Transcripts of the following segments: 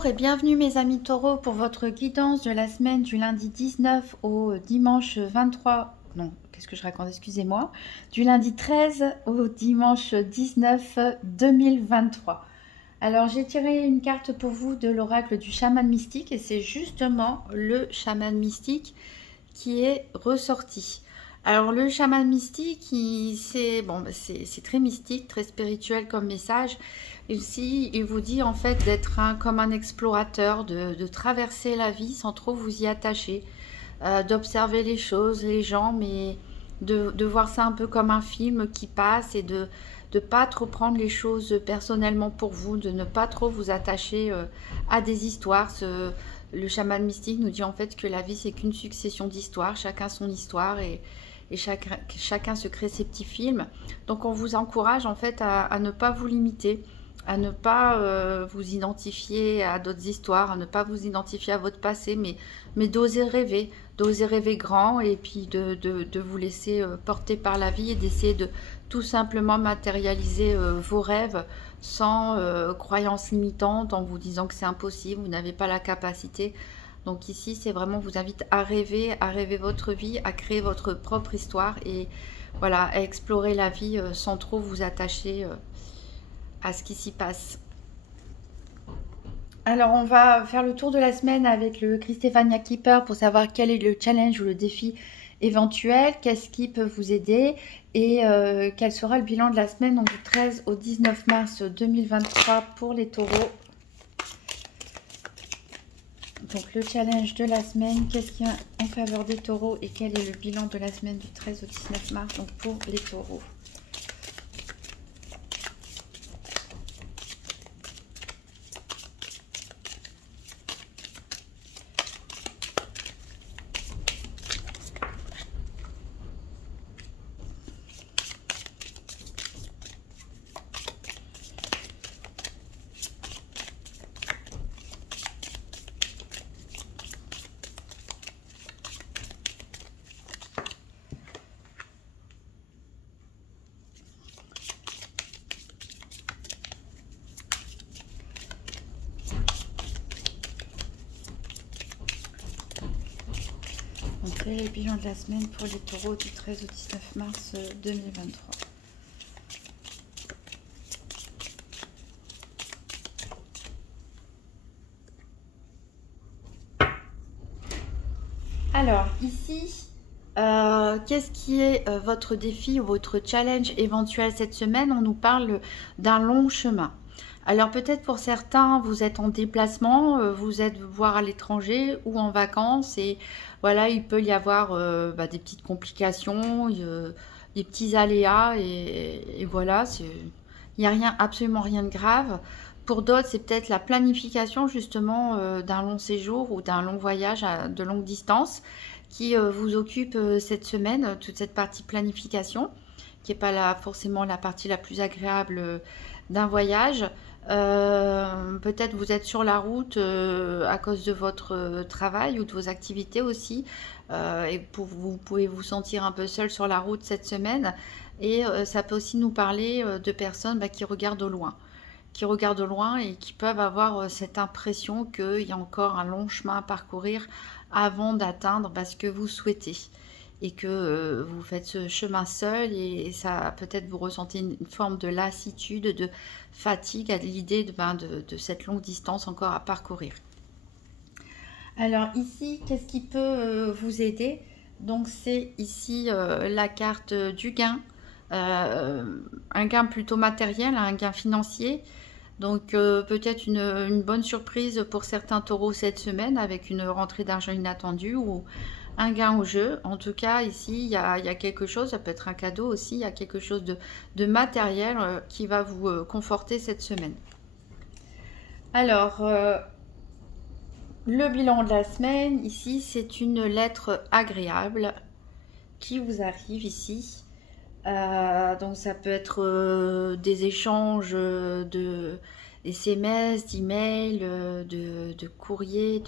Bonjour et bienvenue mes amis taureaux pour votre guidance de la semaine du lundi 19 au dimanche 23, non, qu'est-ce que je raconte, excusez-moi, du lundi 13 au dimanche 19 2023. Alors j'ai tiré une carte pour vous de l'oracle du chaman mystique et c'est justement le chaman mystique qui est ressorti. Alors le chaman mystique, c'est très mystique, très spirituel comme message. Ici, il vous dit en fait d'être comme un explorateur, de traverser la vie sans trop vous y attacher, d'observer les choses, les gens, mais de voir ça un peu comme un film qui passe et de ne pas trop prendre les choses personnellement pour vous, de ne pas trop vous attacher à des histoires. Le chaman mystique nous dit en fait que la vie c'est qu'une succession d'histoires, chacun son histoire et chacun se crée ses petits films. Donc on vous encourage en fait à ne pas vous limiter, à ne pas vous identifier à d'autres histoires, à ne pas vous identifier à votre passé, mais d'oser rêver grand et puis de vous laisser porter par la vie et d'essayer de tout simplement matérialiser vos rêves sans croyances limitantes en vous disant que c'est impossible, vous n'avez pas la capacité. Donc ici, c'est vraiment, vous invite à rêver votre vie, à créer votre propre histoire et voilà, à explorer la vie sans trop vous attacher à ce qui s'y passe. Alors, on va faire le tour de la semaine avec le Christéphania Keeper pour savoir quel est le challenge ou le défi éventuel, qu'est-ce qui peut vous aider et quel sera le bilan de la semaine, donc du 13 au 19 mars 2023 pour les taureaux. Donc le challenge de la semaine, qu'est-ce qu'il y a en faveur des taureaux et quel est le bilan de la semaine du 13 au 19 mars donc pour les taureaux. Donc, quel est le bilan de la semaine pour les taureaux du 13 au 19 mars 2023. Alors, ici, qu'est-ce qui est votre défi ou votre challenge éventuel cette semaine? On nous parle d'un long chemin. Alors peut-être pour certains, vous êtes en déplacement, vous êtes voire à l'étranger ou en vacances et voilà, il peut y avoir des petites complications, des petits aléas et voilà, il n'y a rien, absolument rien de grave. Pour d'autres, c'est peut-être la planification justement d'un long séjour ou d'un long voyage de longue distance qui vous occupe cette semaine, toute cette partie planification, qui n'est pas forcément la partie la plus agréable d'un voyage. Peut-être vous êtes sur la route à cause de votre travail ou de vos activités aussi et vous pouvez vous sentir un peu seul sur la route cette semaine et ça peut aussi nous parler de personnes qui regardent au loin et qui peuvent avoir cette impression qu'il y a encore un long chemin à parcourir avant d'atteindre ce que vous souhaitez et que vous faites ce chemin seul et ça peut-être vous ressentez une forme de lassitude, de fatigue à l'idée de cette longue distance encore à parcourir. Alors ici, qu'est-ce qui peut vous aider? Donc c'est ici la carte du gain, un gain plutôt matériel, un gain financier. Donc peut-être une bonne surprise pour certains taureaux cette semaine avec une rentrée d'argent inattendue ou un gain au jeu. En tout cas, ici, il y a quelque chose, ça peut être un cadeau aussi, il y a quelque chose de matériel qui va vous conforter cette semaine. Alors, le bilan de la semaine, ici, c'est une lettre agréable qui vous arrive ici. Donc ça peut être des échanges de SMS, d'emails, de courriers,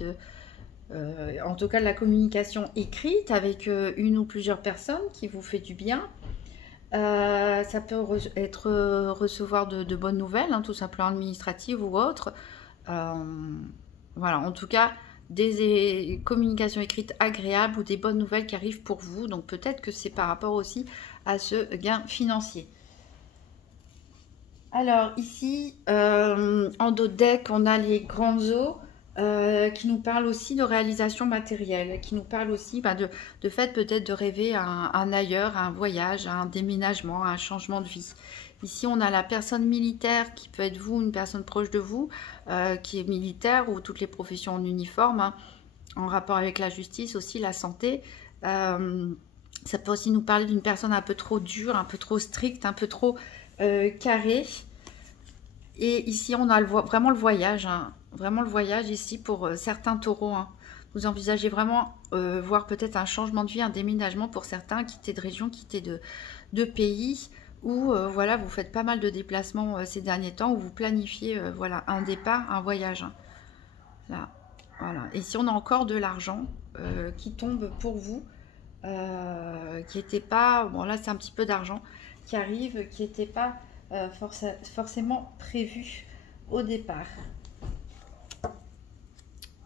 en tout cas de la communication écrite avec une ou plusieurs personnes qui vous fait du bien. Ça peut être recevoir de bonnes nouvelles, hein, tout simplement administratives ou autres. Voilà, en tout cas, des communications écrites agréables ou des bonnes nouvelles qui arrivent pour vous. Donc peut-être que c'est par rapport aussi à ce gain financier. Alors ici, en dos de deck, on a les grandes eaux qui nous parlent aussi de réalisation matérielle, qui nous parlent aussi de fait peut-être de rêver à un ailleurs, à un voyage, à un déménagement, à un changement de vie. Ici, on a la personne militaire qui peut être vous, une personne proche de vous, qui est militaire ou toutes les professions en uniforme, hein, en rapport avec la justice aussi, la santé. Ça peut aussi nous parler d'une personne un peu trop dure, un peu trop stricte, un peu trop carrée. Et ici, on a vraiment le voyage, hein, vraiment le voyage ici pour certains taureaux, hein. Vous envisagez vraiment voir peut-être un changement de vie, un déménagement pour certains, quitter de région, quitter de pays, ou voilà, vous faites pas mal de déplacements ces derniers temps, où vous planifiez voilà, un départ, un voyage, hein. Là, voilà. Et ici, on a encore de l'argent qui tombe pour vous, qui n'était pas, bon là c'est un petit peu d'argent qui arrive, qui n'était pas forcément prévu au départ.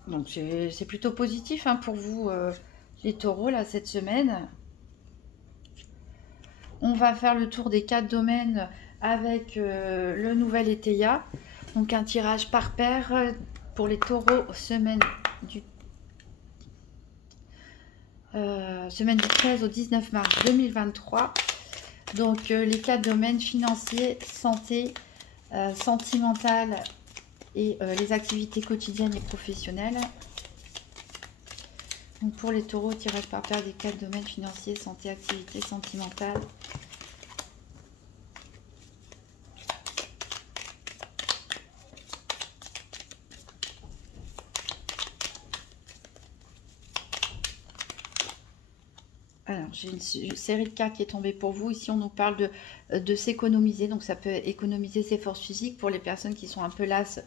Donc c'est plutôt positif hein, pour vous les taureaux là cette semaine. On va faire le tour des 4 domaines avec le nouvel Eteia. Donc un tirage par paire pour les taureaux semaine du 13 au 19 mars 2023. Donc les 4 domaines financiers, santé, sentimental et les activités quotidiennes et professionnelles. Donc pour les taureaux, tirage par paire des 4 domaines financiers, santé, activités, sentimentales. Alors, j'ai une série de cartes qui est tombée pour vous. Ici, on nous parle de s'économiser. Donc, ça peut économiser ses forces physiques pour les personnes qui sont un peu lasses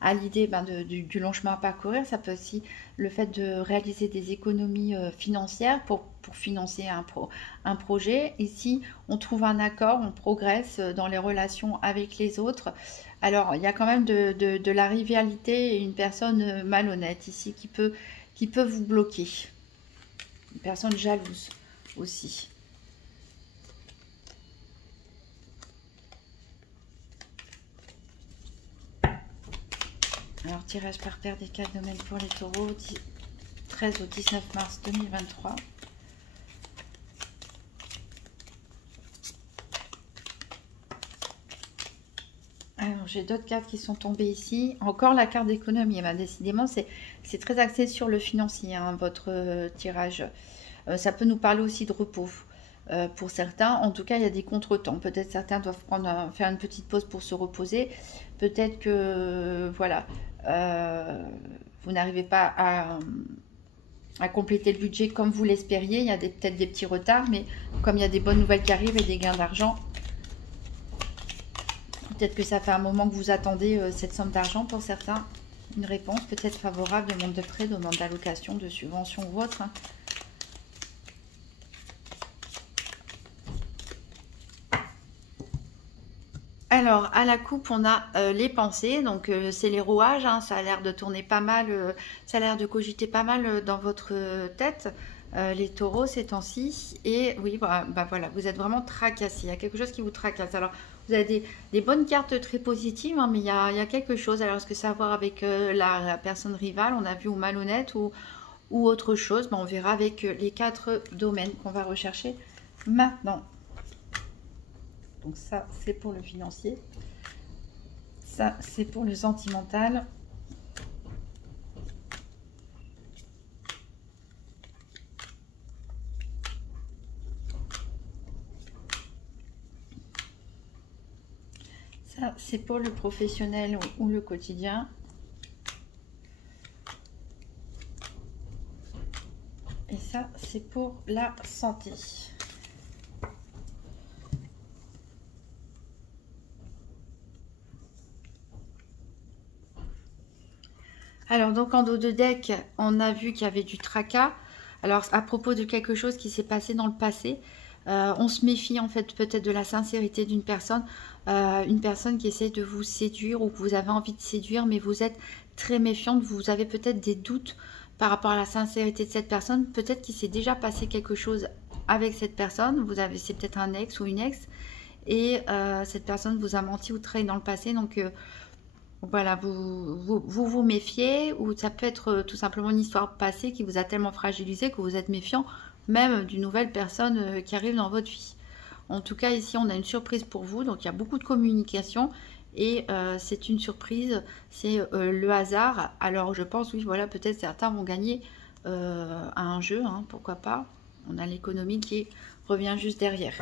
à l'idée du long chemin à parcourir. Ça peut aussi le fait de réaliser des économies financières pour financer un projet. Ici, on trouve un accord, on progresse dans les relations avec les autres. Alors, il y a quand même de la rivalité et une personne malhonnête ici qui peut vous bloquer. Une personne jalouse aussi. Alors, tirage par paire des 4 domaines pour les taureaux, 13 au 19 mars 2023. Alors, j'ai d'autres cartes qui sont tombées ici. Encore la carte d'économie. Ben, décidément, c'est très axé sur le financier, hein, votre tirage. Ça peut nous parler aussi de repos. Pour certains, en tout cas, il y a des contretemps. Peut-être certains doivent faire une petite pause pour se reposer. Peut-être que, voilà, vous n'arrivez pas à compléter le budget comme vous l'espériez. Il y a peut-être des petits retards, mais comme il y a des bonnes nouvelles qui arrivent et des gains d'argent, peut-être que ça fait un moment que vous attendez cette somme d'argent pour certains. Une réponse peut-être favorable, demande de prêt, demande d'allocation, de subvention ou autre, hein. Alors, à la coupe, on a les pensées, donc c'est les rouages, hein, ça a l'air de tourner pas mal, ça a l'air de cogiter pas mal dans votre tête, les taureaux ces temps-ci. Et oui, bah, voilà, vous êtes vraiment tracassés, il y a quelque chose qui vous tracasse. Alors, vous avez des bonnes cartes très positives, hein, mais il y a quelque chose. Alors, est-ce que ça a à voir avec la personne rivale, on a vu, ou malhonnête, ou autre chose? On verra avec les 4 domaines qu'on va rechercher maintenant. Donc ça, c'est pour le financier. Ça, c'est pour le sentimental. Ça, c'est pour le professionnel ou le quotidien. Et ça, c'est pour la santé. Alors, donc en dos de deck, on a vu qu'il y avait du tracas. Alors, à propos de quelque chose qui s'est passé dans le passé, on se méfie en fait peut-être de la sincérité d'une personne, une personne qui essaie de vous séduire ou que vous avez envie de séduire, mais vous êtes très méfiante. Vous avez peut-être des doutes par rapport à la sincérité de cette personne. Peut-être qu'il s'est déjà passé quelque chose avec cette personne. C'est peut-être un ex ou une ex. Et cette personne vous a menti ou trahi dans le passé. Donc voilà, vous méfiez. Ou ça peut être tout simplement une histoire passée qui vous a tellement fragilisé que vous êtes méfiant même d'une nouvelle personne qui arrive dans votre vie. En tout cas, ici, on a une surprise pour vous. Donc, il y a beaucoup de communication. Et c'est une surprise. C'est le hasard. Alors, je pense, oui, voilà, peut-être certains vont gagner à un jeu. Hein, pourquoi pas. On a l'économie qui revient juste derrière.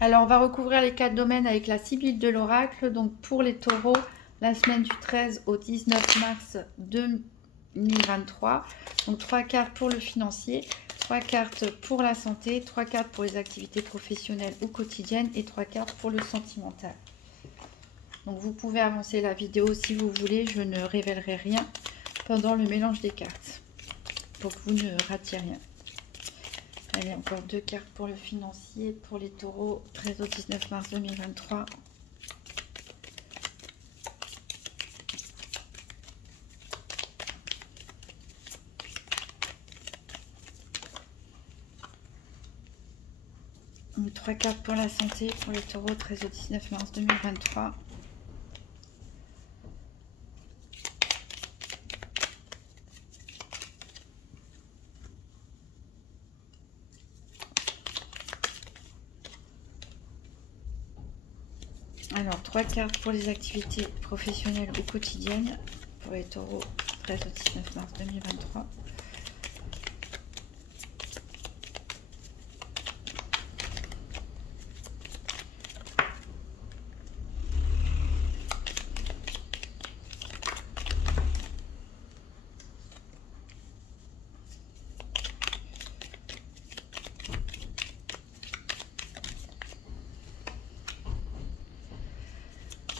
Alors, on va recouvrir les 4 domaines avec la Sibylle de l'Oracle. Donc, pour les taureaux, la semaine du 13 au 19 mars 2023. Donc, 3 cartes pour le financier. 3 cartes pour la santé, 3 cartes pour les activités professionnelles ou quotidiennes et 3 cartes pour le sentimental. Donc vous pouvez avancer la vidéo si vous voulez, je ne révélerai rien pendant le mélange des cartes pour que vous ne ratiez rien. Allez, encore 2 cartes pour le financier, pour les taureaux, 13 au 19 mars 2023. Donc, 3 cartes pour la santé, pour les taureaux, 13 au 19 mars 2023. Alors, 3 cartes pour les activités professionnelles ou quotidiennes, pour les taureaux, 13 au 19 mars 2023.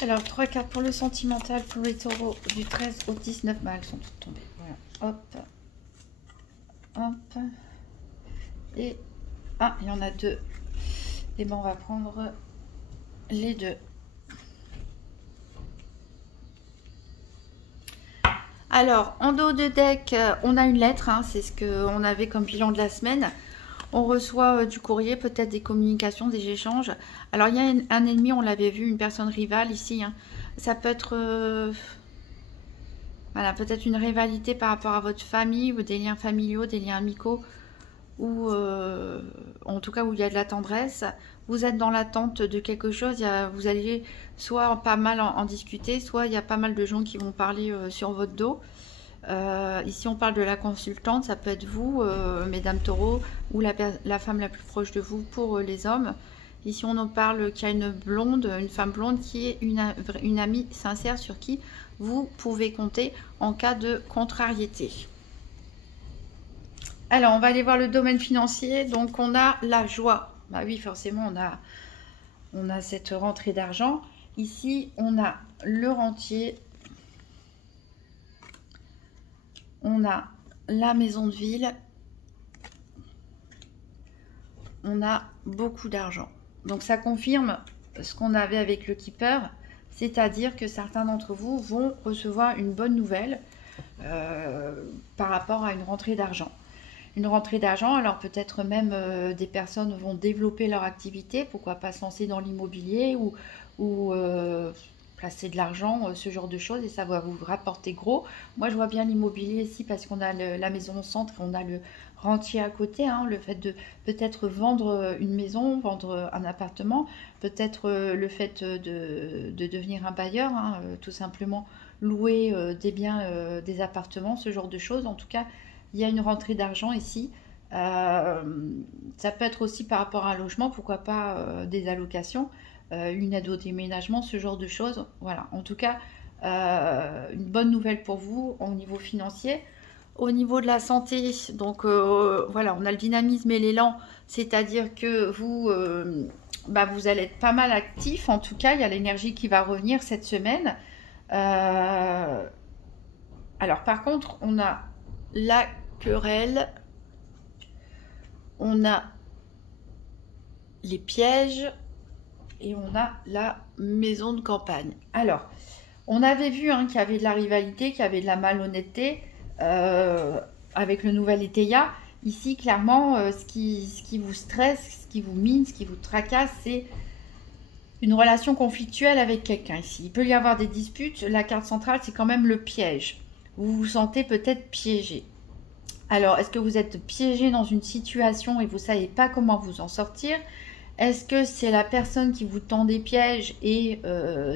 Alors, 3 cartes pour le sentimental, pour les taureaux, du 13 au 19 mars. Elles sont toutes tombées. Voilà. Hop. Hop. Et... ah, il y en a 2. Et ben, on va prendre les 2. Alors, en dos de deck, on a une lettre. Hein, c'est ce qu'on avait comme bilan de la semaine. On reçoit du courrier, peut-être des communications, des échanges. Alors, il y a un ennemi, on l'avait vu, une personne rivale ici. Hein. Ça peut être voilà, peut-être une rivalité par rapport à votre famille, ou des liens familiaux, des liens amicaux, ou en tout cas où il y a de la tendresse. Vous êtes dans l'attente de quelque chose. Vous allez soit pas mal en discuter, soit il y a pas mal de gens qui vont parler sur votre dos. Ici on parle de la consultante, ça peut être vous, mesdames taureaux, ou la femme la plus proche de vous pour les hommes. Ici on en parle qu'il y a une femme blonde qui est une amie sincère sur qui vous pouvez compter en cas de contrariété. Alors on va aller voir le domaine financier. Donc on a la joie. Bah oui, forcément on a cette rentrée d'argent. Ici on a le rentier. On a la maison de ville. On a beaucoup d'argent. Donc ça confirme ce qu'on avait avec le Keeper. C'est-à-dire que certains d'entre vous vont recevoir une bonne nouvelle par rapport à une rentrée d'argent. Une rentrée d'argent, alors peut-être même des personnes vont développer leur activité. Pourquoi pas se lancer dans l'immobilier ou placer de l'argent, ce genre de choses, et ça va vous rapporter gros. Moi je vois bien l'immobilier ici parce qu'on a la maison au centre, on a le rentier à côté, hein, le fait de peut-être vendre une maison, vendre un appartement, peut-être le fait de devenir un bailleur, hein, tout simplement louer des biens, des appartements, ce genre de choses. En tout cas, il y a une rentrée d'argent ici. Ça peut être aussi par rapport à un logement, pourquoi pas des allocations, une aide au déménagement, ce genre de choses. Voilà, en tout cas, une bonne nouvelle pour vous au niveau financier. Au niveau de la santé, donc voilà, on a le dynamisme et l'élan, c'est-à-dire que vous, vous allez être pas mal actif. En tout cas, il y a l'énergie qui va revenir cette semaine. Alors par contre, on a la querelle, on a les pièges et on a la maison de campagne. Alors, On avait vu hein, qu'il y avait de la rivalité, qu'il y avait de la malhonnêteté avec le nouvel Étéia. Ici, clairement, ce qui vous stresse, ce qui vous mine, ce qui vous tracasse, c'est une relation conflictuelle avec quelqu'un ici. Il peut y avoir des disputes. La carte centrale, c'est quand même le piège. Vous vous sentez peut-être piégé. Alors, est-ce que vous êtes piégé dans une situation et vous ne savez pas comment vous en sortir? Est-ce que c'est la personne qui vous tend des pièges et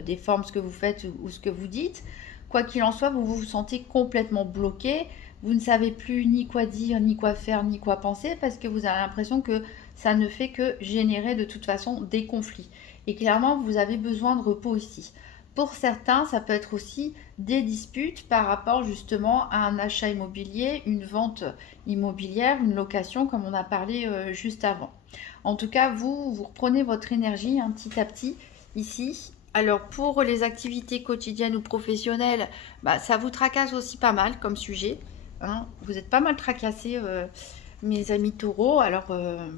déforme ce que vous faites ou ce que vous dites? Quoi qu'il en soit, vous vous sentez complètement bloqué. Vous ne savez plus ni quoi dire, ni quoi faire, ni quoi penser parce que vous avez l'impression que ça ne fait que générer de toute façon des conflits. Et clairement, vous avez besoin de repos ici. Pour certains, ça peut être aussi des disputes par rapport justement à un achat immobilier, une vente immobilière, une location comme on a parlé juste avant. En tout cas, vous reprenez votre énergie hein, petit à petit ici. Alors pour les activités quotidiennes ou professionnelles, bah, ça vous tracasse aussi pas mal comme sujet. Hein. Vous êtes pas mal tracassés, mes amis taureaux. Alors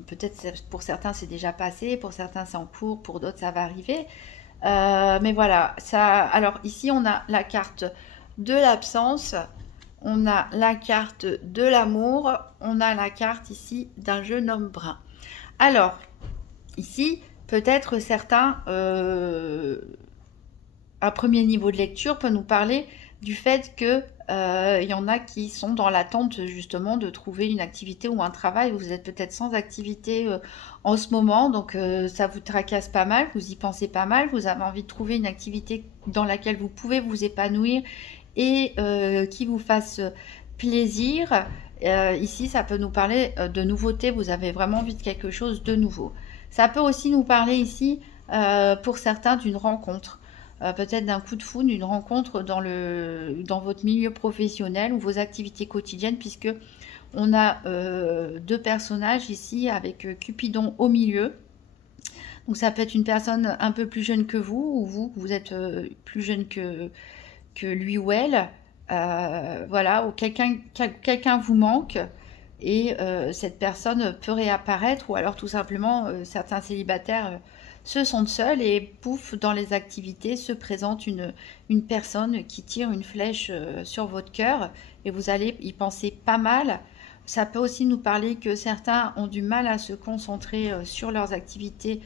peut-être pour certains c'est déjà passé, pour certains c'est en cours, pour d'autres ça va arriver. Mais voilà, ça. Alors ici on a la carte de l'absence, on a la carte de l'amour, on a la carte ici d'un jeune homme brun. Alors ici, peut-être certains, un premier niveau de lecture peut nous parler du fait que il y en a qui sont dans l'attente justement de trouver une activité ou un travail. Vous êtes peut-être sans activité en ce moment, donc ça vous tracasse pas mal, vous y pensez pas mal, vous avez envie de trouver une activité dans laquelle vous pouvez vous épanouir et qui vous fasse plaisir. Ici, ça peut nous parler de nouveauté, vous avez vraiment envie de quelque chose de nouveau. Ça peut aussi nous parler ici, pour certains, d'une rencontre. Peut-être d'un coup de foudre, d'une rencontre dans votre milieu professionnel ou vos activités quotidiennes, puisque on a deux personnages ici avec Cupidon au milieu. Donc ça peut être une personne un peu plus jeune que vous, ou vous êtes plus jeune que lui ou elle. Voilà, ou quelqu'un vous manque et cette personne peut réapparaître, ou alors tout simplement certains célibataires se sentent seuls et pouf, dans les activités se présente une personne qui tire une flèche sur votre cœur et vous allez y penser pas mal. Ça peut aussi nous parler que certains ont du mal à se concentrer sur leurs activités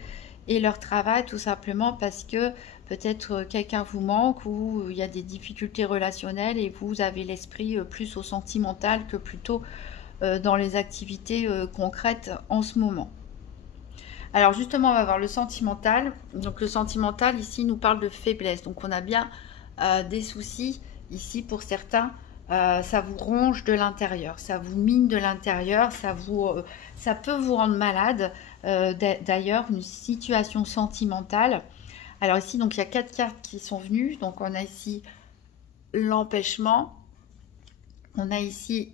et leur travail, tout simplement parce que peut-être quelqu'un vous manque ou il y a des difficultés relationnelles et vous avez l'esprit plus au sentimental que plutôt dans les activités concrètes en ce moment. Alors justement, on va voir le sentimental. Donc le sentimental ici nous parle de faiblesse. Donc on a bien des soucis ici pour certains. Ça vous ronge de l'intérieur, ça vous mine de l'intérieur, ça peut vous rendre malade. D'ailleurs, une situation sentimentale. Alors ici, donc il y a 4 cartes qui sont venues. Donc on a ici l'empêchement. On a ici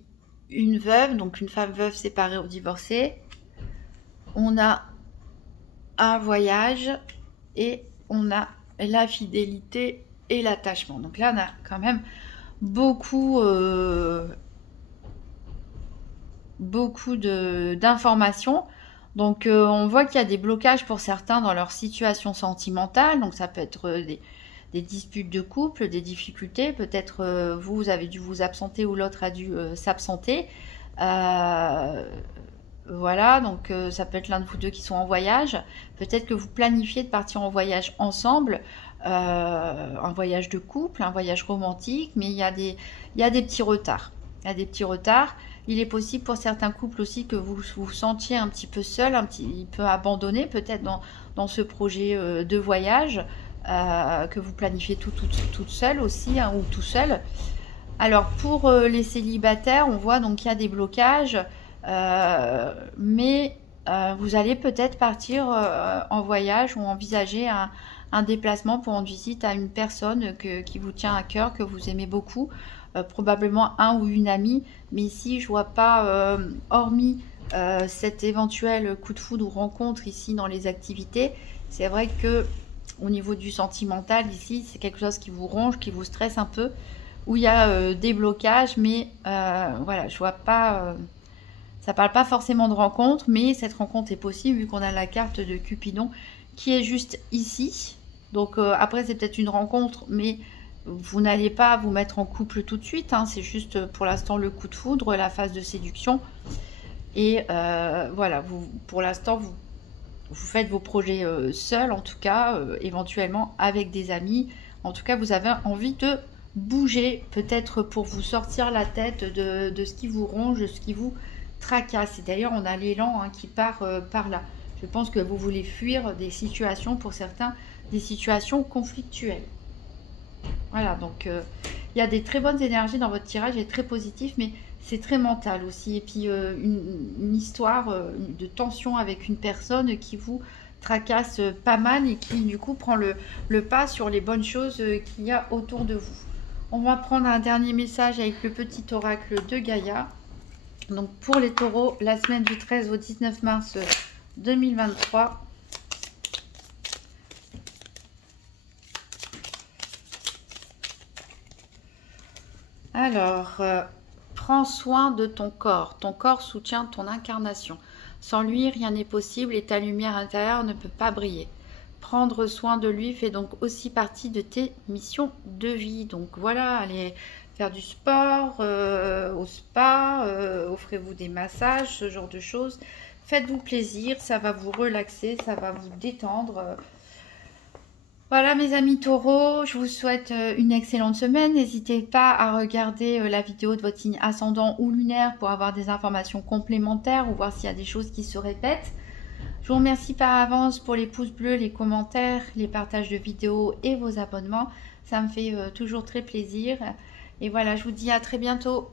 une veuve, donc une femme veuve séparée ou divorcée. On a un voyage et on a la fidélité et l'attachement. Donc là, on a quand même beaucoup d'informations. Donc on voit qu'il y a des blocages pour certains dans leur situation sentimentale. Donc ça peut être des disputes de couple, des difficultés. Peut-être vous avez dû vous absenter ou l'autre a dû s'absenter. Voilà, donc ça peut être l'un de vous deux qui sont en voyage. Peut-être que vous planifiez de partir en voyage ensemble, un voyage de couple, un voyage romantique, mais il y a des petits retards. Il y a des petits retards. Il est possible pour certains couples aussi que vous vous sentiez un petit peu seul, un petit peu abandonné peut-être dans ce projet de voyage, que vous planifiez toute seule aussi, hein, ou tout seul. Alors pour les célibataires, on voit donc qu'il y a des blocages. Mais vous allez peut-être partir en voyage ou envisager un déplacement pour rendre visite à une personne qui vous tient à cœur, que vous aimez beaucoup, probablement un ou une amie. Mais ici, je vois pas, hormis cet éventuel coup de foudre ou rencontre ici dans les activités, c'est vrai que au niveau du sentimental, ici, c'est quelque chose qui vous ronge, qui vous stresse un peu, où il y a des blocages, mais voilà, je vois pas... ça parle pas forcément de rencontre, mais cette rencontre est possible vu qu'on a la carte de Cupidon qui est juste ici. Donc après, c'est peut-être une rencontre, mais vous n'allez pas vous mettre en couple tout de suite, hein, c'est juste pour l'instant le coup de foudre, la phase de séduction. Et voilà, pour l'instant, vous faites vos projets seuls, en tout cas, éventuellement avec des amis. En tout cas, vous avez envie de bouger, peut-être pour vous sortir la tête de ce qui vous ronge, de ce qui vous tracasse. Et d'ailleurs, on a l'élan, hein, qui part par là. Je pense que vous voulez fuir des situations, pour certains, des situations conflictuelles. Voilà, donc il y a des très bonnes énergies dans votre tirage, et très positif, mais c'est très mental aussi. Et puis une histoire de tension avec une personne qui vous tracasse pas mal et qui du coup prend le pas sur les bonnes choses qu'il y a autour de vous. On va prendre un dernier message avec le petit oracle de Gaïa. Donc pour les taureaux, la semaine du 13 au 19 mars 2023. Alors, prends soin de ton corps. Ton corps soutient ton incarnation. Sans lui, rien n'est possible et ta lumière intérieure ne peut pas briller. Prendre soin de lui fait donc aussi partie de tes missions de vie. Donc voilà, allez faire du sport, au spa, offrez-vous des massages, ce genre de choses. Faites-vous plaisir, ça va vous relaxer, ça va vous détendre. Voilà mes amis taureaux, je vous souhaite une excellente semaine. N'hésitez pas à regarder la vidéo de votre signe ascendant ou lunaire pour avoir des informations complémentaires ou voir s'il y a des choses qui se répètent. Je vous remercie par avance pour les pouces bleus, les commentaires, les partages de vidéos et vos abonnements. Ça me fait toujours très plaisir. Et voilà, je vous dis à très bientôt.